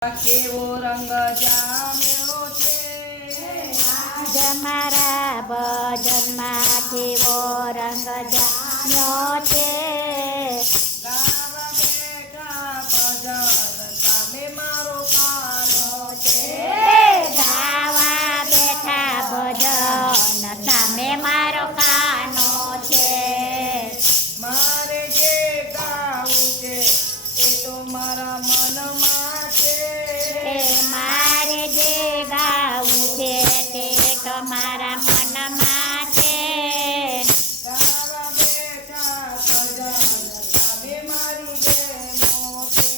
કેવો રંગ જામ્યો છે આજ મારા ભજનમાં કેવો રંગ જામ્યો છે. ગાવા બેઠા ભજન સામે મારો કાનો છે. ગાવા બેઠા ભજન સામે મારો કાનો છે. મારે જે ગાવું છે એ તો મારા મનમાં છે. મારે જે ગાવું છે તે તો મારા મનમાં છે. ગાવા બેઠા ભજન સામે મારી બહેનો છે.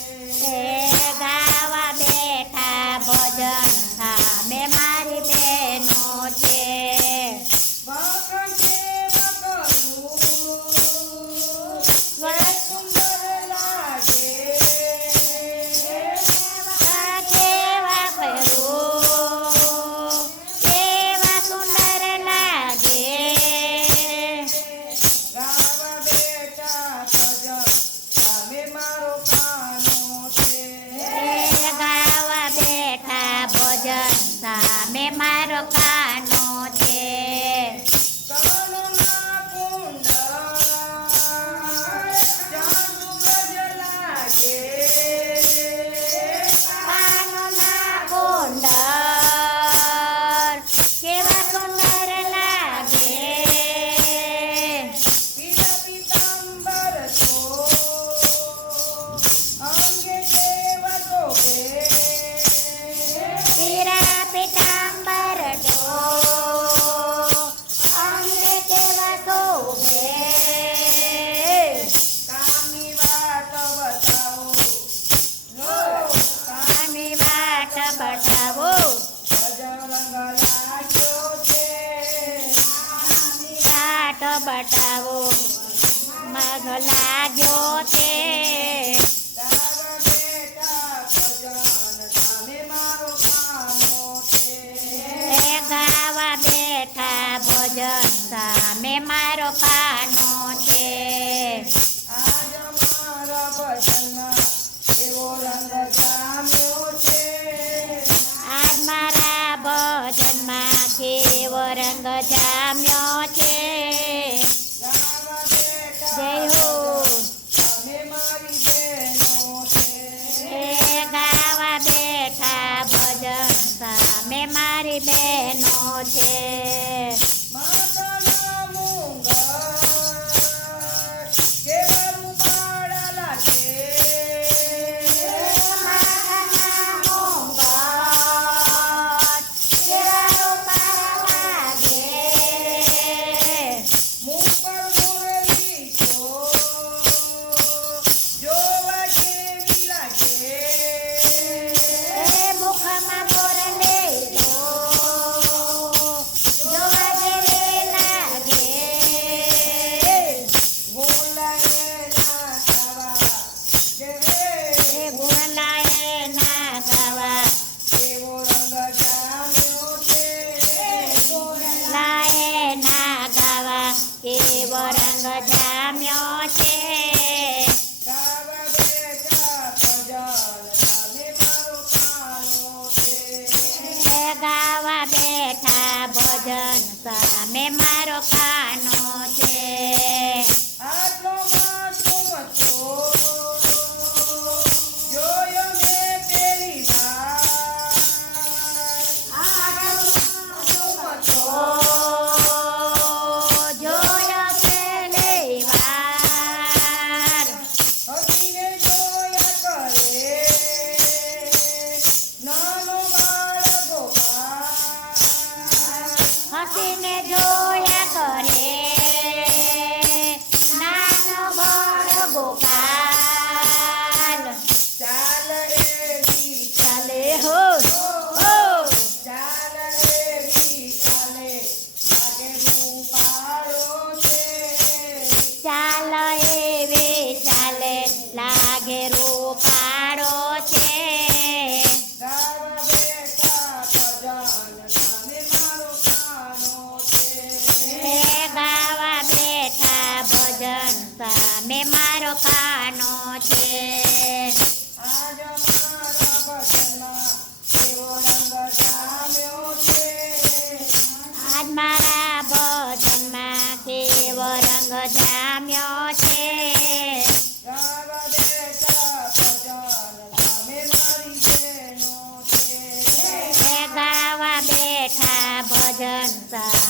ગાવા બેઠા ભજન સામે મારી બહેનો છે. વખણ સેવા કરું સુંદર લાગે. કેવા કરું કેવા સુંદર લાગે. ગાવા બેઠા ભજન સામે મારો કાનો છે. ગાવા બેઠા ભજન સામે મારો કાનો છે. કાનોના કુંડ જ્યાં સૂરજ લાગે. કાનોના કુંડળ કેવા સુંદર લાગે. પીળા પીતાંબર તો અંગે કેવા શોભે. પીળા પીતાંબર તો અંગે કેવા શોભે. કામની વાત બતાવો કાની વાટ બતાવો. ભજન રંગ લાગ્યો છે. વાટ બતાવો મગ લાગ્યો છે. ગાવા બેઠા ભજન સામે મારો કાનો છે. ગાવા બેઠા ભજન સામે મારો કાનો છે. આજ મારા ભજનમાં એવો રંગ જામ્યો છે. આજ મારા ભજનમાં કેવો રંગ જામ્યો છે. ગાવા બેઠા જય હો. સામે ભજન સા